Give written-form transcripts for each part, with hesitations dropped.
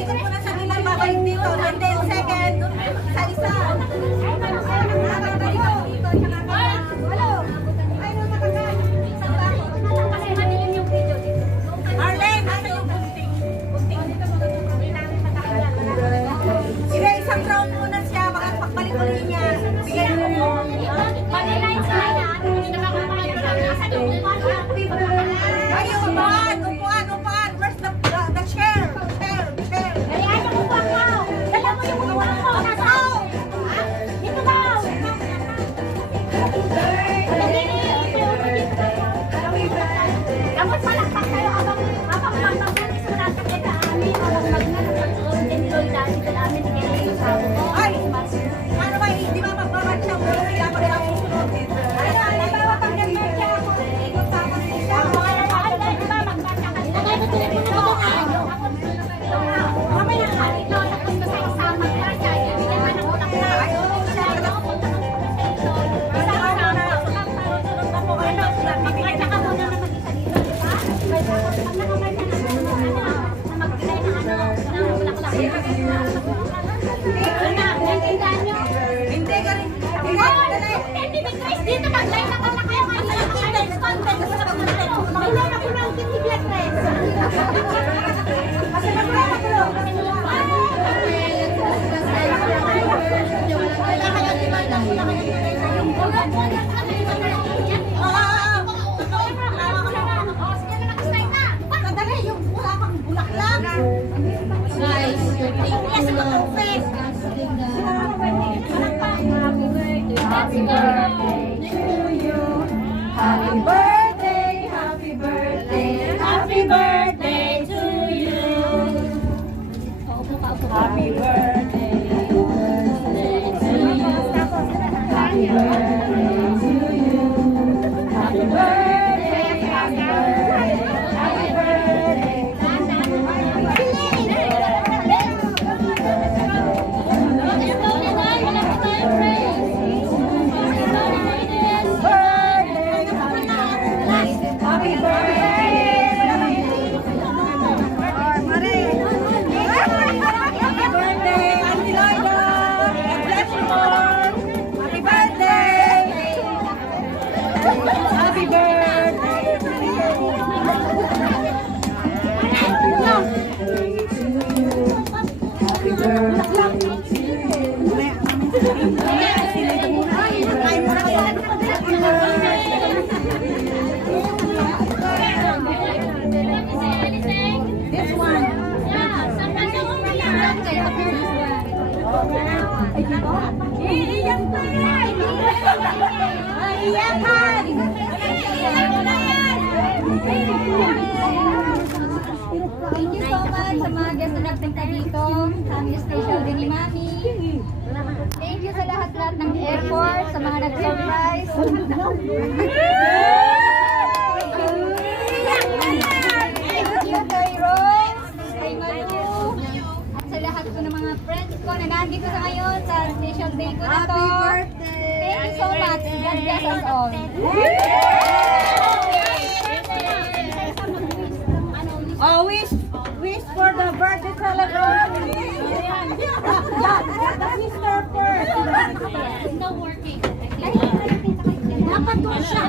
ikot muna sa Milan, babalik dito. And then second, isa-isa. Arlene, ano yung bunting? Isang round muna siya, baka pagbalik ulit niya. Bigyan mo. Ay, upuan. Where's the chair? Chair. Dala mo yung upuan ko. Nasaan? Dito daw. Kapag malakpak tayo habang magmamalis mo natin kay Kaamin, habang magnanapag-on, din Lloyd dati ka namin, hindi kayo yung sabo mo. Ay! Ano ba, di ba magbabad siya mo? Sila magkakasunod. Ay, bawa pag nag-merch siya ako. Ikot sa ako sila. Ay, di ba, magmata ka dito. Mamaya ka, ito, tapos ko sa isama ka, kaya binyaman ng utak na. Ay, oo, siya. Magmarcha ka muna na mag-isa dito, di ba? Pag nakamarcha na magbigay ng bulaklak. Naintindihan nyo? Hindi ka rin. Dito mag-line na kayo kayo content. Mag-line ako ng Kitty Black Dress. Kasi mag-line ako. Sandali, yung wala pang bulaklak. Happy birthday to you. Happy birthday, happy birthday, Happy birthday to you. happy birthday. Happy birthday to you. Happy birthday, happy birthday, happy birthday. Happy birthday. Happy birthday, Auntie Loida. God bless you all. Happy birthday. Happy birthday. Happy This one. Iiyak pa! Iiyakan! Thank you so much sa mga guests na nagpunta dito sa aming station din ni Mami. Thank you sa lahat-lahat ng airport, sa mga nag-surprise. Thank you kay Rose, kay Malu, at sa lahat ko ng mga friends ko na nandito sa ngayon sa station day ko na to. Thank you so much. God bless us all. Oh, wish for the birthday celebration. The Mr. First. No working. Dapat doon siya.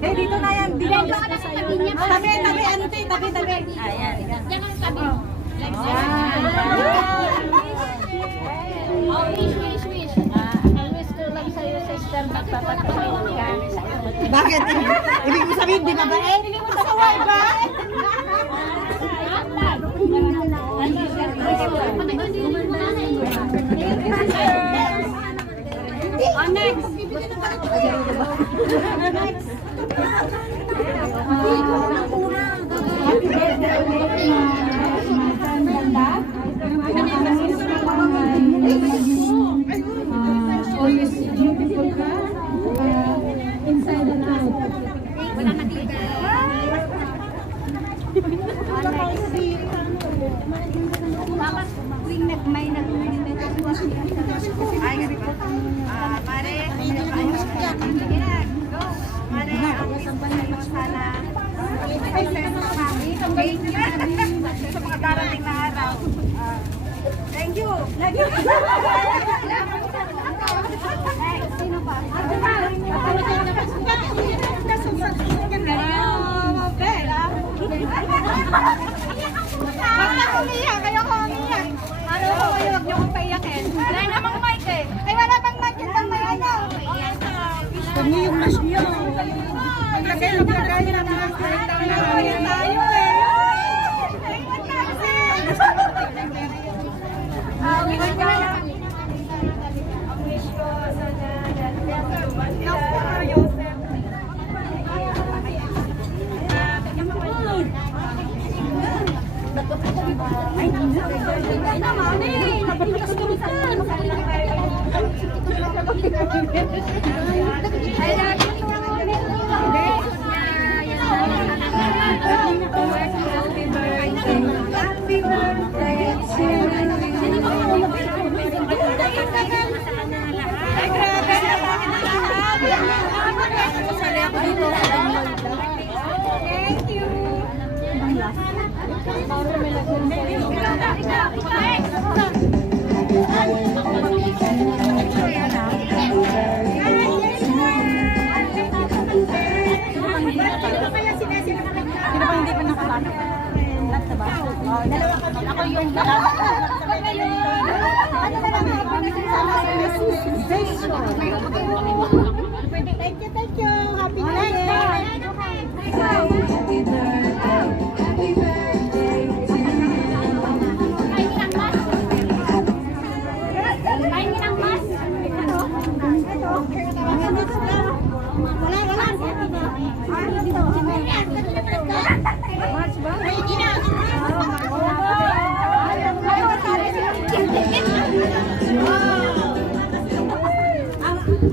Eh, dito na yan. Dito. Tabi, auntie. Tabi. Ayan. Diyan ang tabi mo. Oh, wish. Ang wish ko lang sa'yo, sister, magpapatulong ka sa'yo. Bakit? Ibig mo sabihin, di babae? Masaway ba? Always beautiful ka, inside and out. Wala na dito. Tapos, tuwing may Ay, gabi ba? Mare, go. Mare, ang sana Sino pa? Kayo ko umiyak. Ano ko kayo, huwag niyo kong paiyakin. Wala namang mic eh. Ay, wala pang mic yun ang may ano. Huwag niyo yung mask niyo. Paglagay ng mask. Tayo tayo eh. Thank you.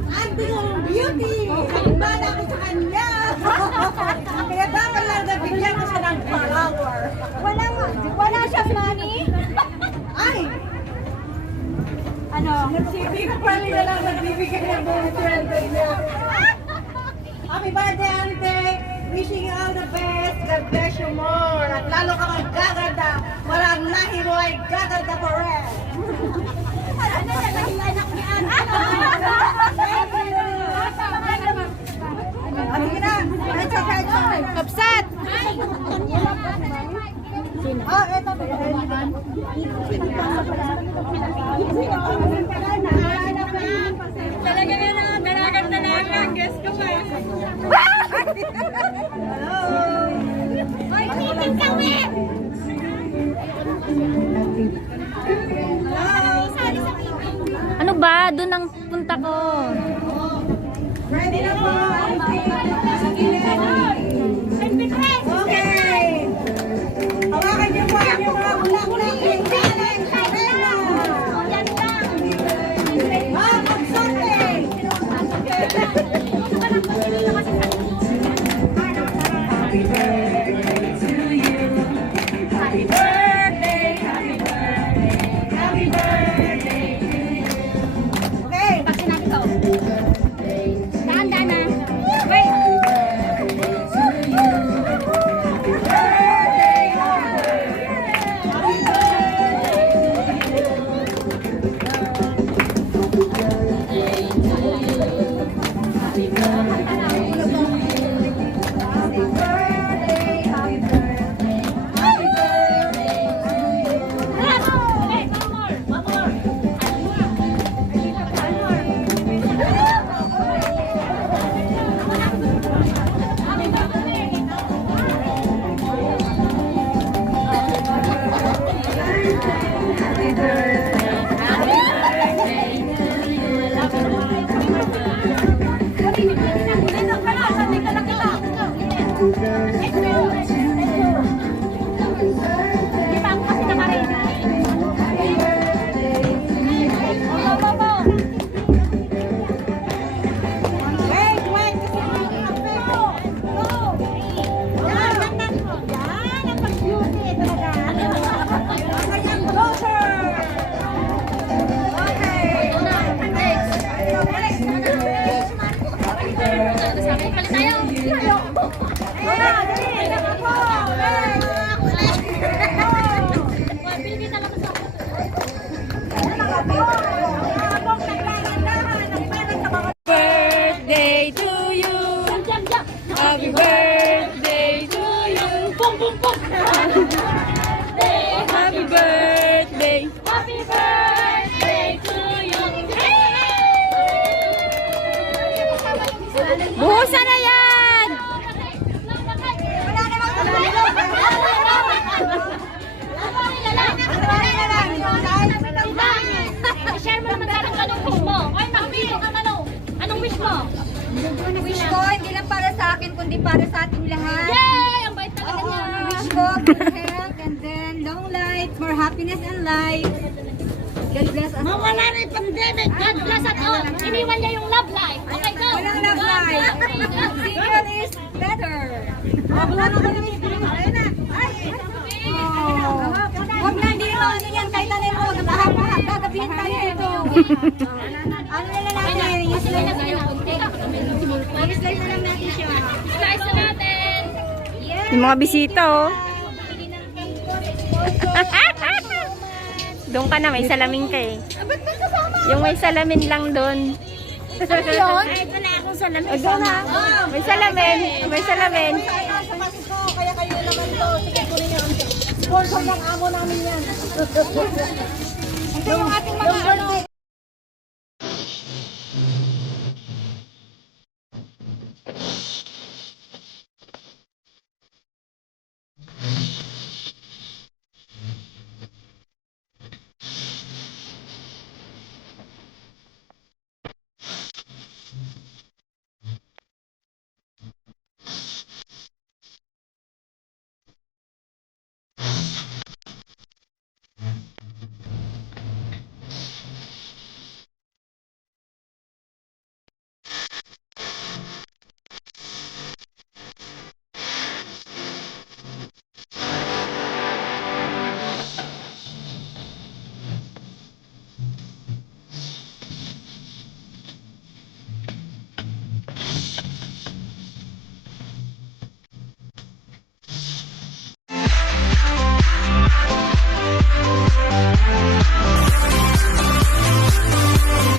Happy beauty! Kalimban ako sa kanya! Kaya dapat lang nabigyan ko siya ng flower. Wala siyang money. Ay! Ano? Si Big Pali na lang nagbibigay ng buong sweldo niya. Happy birthday, Ante! Wishing you all the best. God bless you more. At lalo ka magaganda. Walang lahi mo ay gaganda forever. Ano na yung anak ni Ana? Ano ka na? Kacho. Kapsat! Oh, eto. Talaga na dalagang. Guess ko ba? Hello. Hoy, meeting kami! Sali sa meeting. Ano ba? Doon ang punta ko. Ready na po. Okay. Hawakan niyo po ang mga bulaklak. Galing sa pena. Ah, magsote. Happy birthday to you. Happy birthday, happy birthday, happy birthday to you. Okay. Pag sinabi ko, dahan-dahan na. Wait! Anong wish mo? Wish ko, hindi lang para sa akin, kundi para sa ating lahat. Yay! Ang bait talaga niya. Wish ko, good health, and then long life, more happiness and life. God bless us. Mawala na yung pandemic. God bless us all. Iniwan niya yung love life. Okay, go. Walang love life. Single is better. Wala na kami ni Ayun na. Ay! Huwag na, hindi mo ano yan, kahit ano mo, napahapahap, gagabihin tayo ito. Ano na lang natin, i-slice na tayo. I-slice na lang natin siya. Slice na natin. Yes. Yung mga bisita, oh. Doon ka na, may salamin ka eh. Yung may salamin lang doon. Ano yun? Ay, wala akong salamin. Doon na. May salamin. May salamin. Kaya sa Pasko, kaya kayo naman to. Sige, kunin niyo. Sponsor ng amo namin yan. Ito yung ating mga ano.